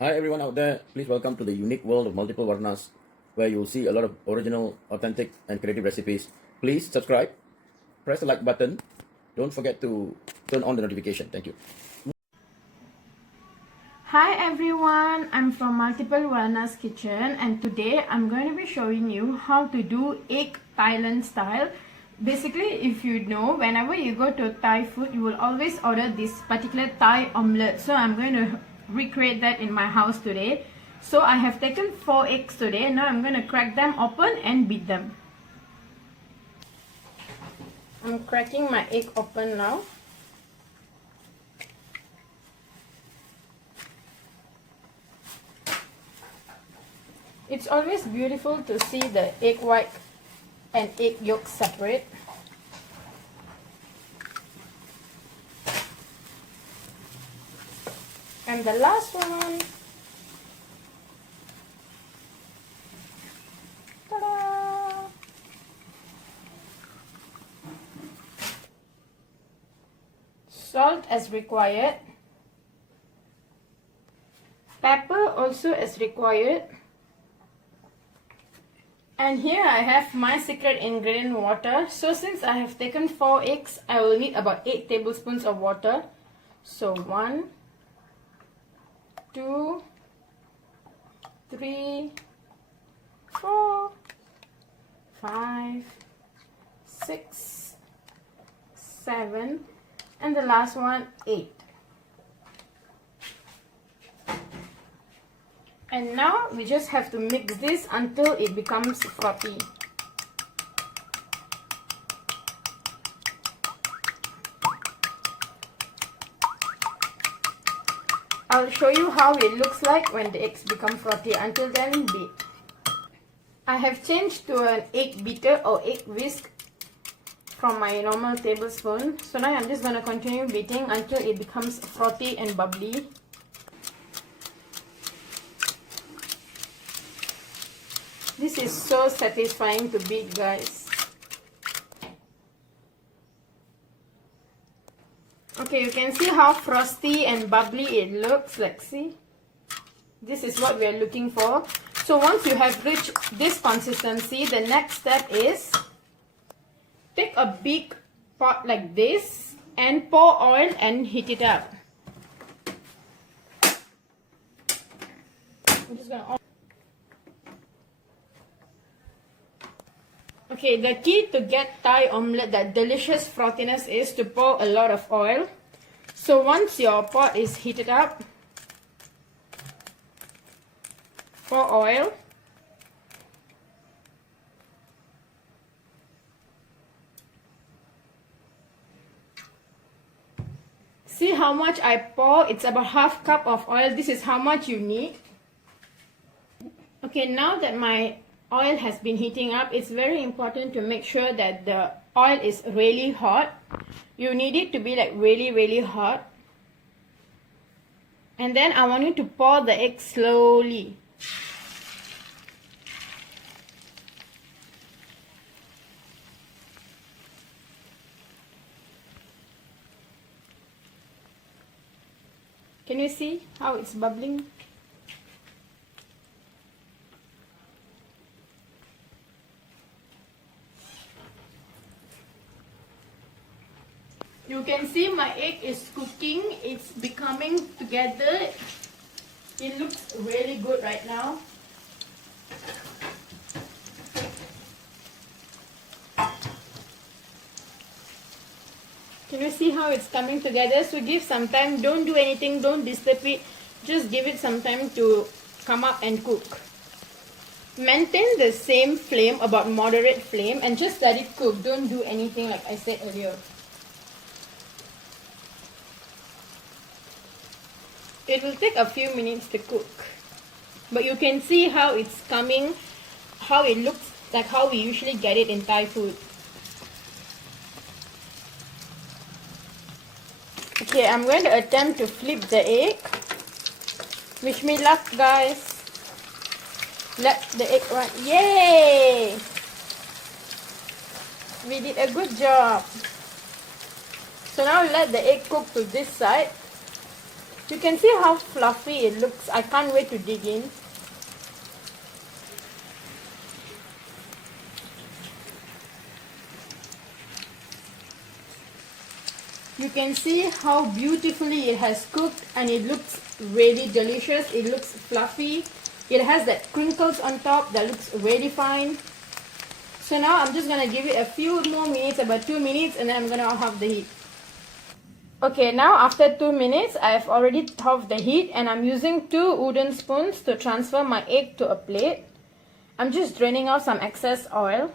Hi everyone out there, please welcome to the unique world of Multiplewarnas, where you'll see a lot of original, authentic and creative recipes. Please subscribe, press the like button, don't forget to turn on the notification. Thank you. Hi everyone, I'm from Multiplewarnas kitchen and today I'm going to be showing you how to do egg Thailand style. Basically, if you know, whenever you go to Thai food, you will always order this particular Thai omelette. So I'm going to recreate that in my house today. So I have taken 4 eggs today. Now I'm going to crack them open and beat them. I'm cracking my egg open now. It's always beautiful to see the egg white and egg yolk separate. And the last one. Ta-da! Salt as required. Pepper also as required. And here I have my secret ingredient, water. So since I have taken 4 eggs, I will need about 8 tablespoons of water. So 1, 2, 3, 4, 5, 6, 7, and the last one 8. And now we just have to mix this until it becomes frothy. I'll show you how it looks like when the eggs become frothy. Until then, beat. I have changed to an egg beater or egg whisk from my normal tablespoon. So now I'm just going to continue beating until it becomes frothy and bubbly. This is so satisfying to beat, guys. Okay, you can see how frosty and bubbly it looks. Like, see? This is what we are looking for. So once you have reached this consistency, the next step is take a big pot like this and pour oil and heat it up. I'm just gonna. Okay, the key to get Thai omelette, that delicious frothiness, is to pour a lot of oil. So once your pot is heated up, pour oil. See how much I pour? It's about half cup of oil. This is how much you need. Okay, now that my oil has been heating up, it's very important to make sure that the oil is really hot. You need it to be like really hot. And then I want you to pour the egg slowly. Can you see how it's bubbling? You can see my egg is cooking. It's becoming together. It looks really good right now. Can you see how it's coming together? So give some time. Don't do anything. Don't disturb it. Just give it some time to come up and cook. Maintain the same flame, about moderate flame, and just let it cook. Don't do anything like I said earlier. It will take a few minutes to cook, but you can see how it's coming, how it looks like how we usually get it in Thai food. Okay, I'm going to attempt to flip the egg. Wish me luck, guys. Let the egg run. Yay! We did a good job. So now let the egg cook to this side. You can see how fluffy it looks. I can't wait to dig in. You can see how beautifully it has cooked and it looks really delicious. It looks fluffy. It has that crinkles on top that looks really fine. So now I'm just gonna give it a few more minutes, about 2 minutes, and then I'm gonna halve the heat. Okay, now after 2 minutes, I've already halved the heat and I'm using 2 wooden spoons to transfer my egg to a plate. I'm just draining off some excess oil.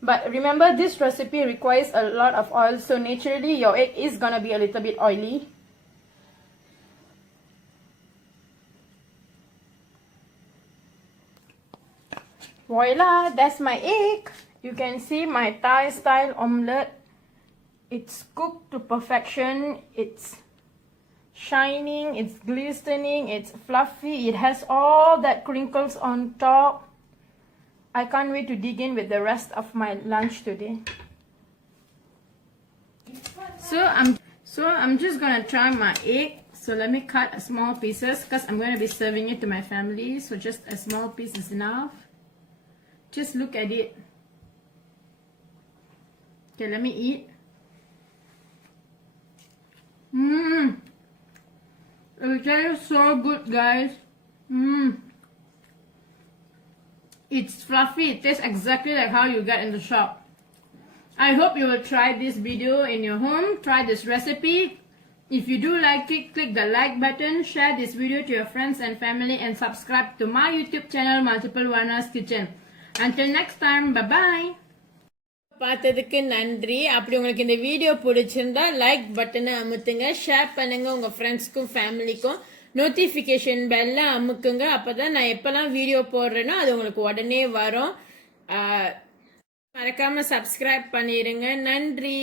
But remember, this recipe requires a lot of oil, so naturally your egg is gonna be a little bit oily. Voila, that's my egg. You can see my Thai style omelette. It's cooked to perfection. It's shining, it's glistening, it's fluffy. It has all that crinkles on top. I can't wait to dig in with the rest of my lunch today. So I'm just gonna try my egg. So let me cut small pieces because I'm gonna be serving it to my family. So just a small piece is enough. Just look at it. Okay, let me eat. It tastes so good, guys. It's fluffy. It tastes exactly like how you get in the shop. I hope you will try this video in your home. Try this recipe. If you do like it, click the like button, share this video to your friends and family, and subscribe to my YouTube channel Multiplewarnas Kitchen. Until next time, bye bye. பார்த்ததுக்கு நன்றி. அப்படி உங்களுக்கு இந்த video பிடிச்சிருந்தா like பட்டனை அமுத்துங்க, share பண்ணுங்க உங்க ஃப்ரெண்ட்ஸ்க்கும் ஃபேமிலிக்கும், நோட்டிஃபிகேஷன் பெல்ல அமுக்குங்க. அப்பதான் நான் எப்பெல்லாம் வீடியோ போடுறேனோ அது உங்களுக்கு உடனே வரும். மறக்காம சப்ஸ்கிரைப் பண்ணிடுங்க. நன்றி.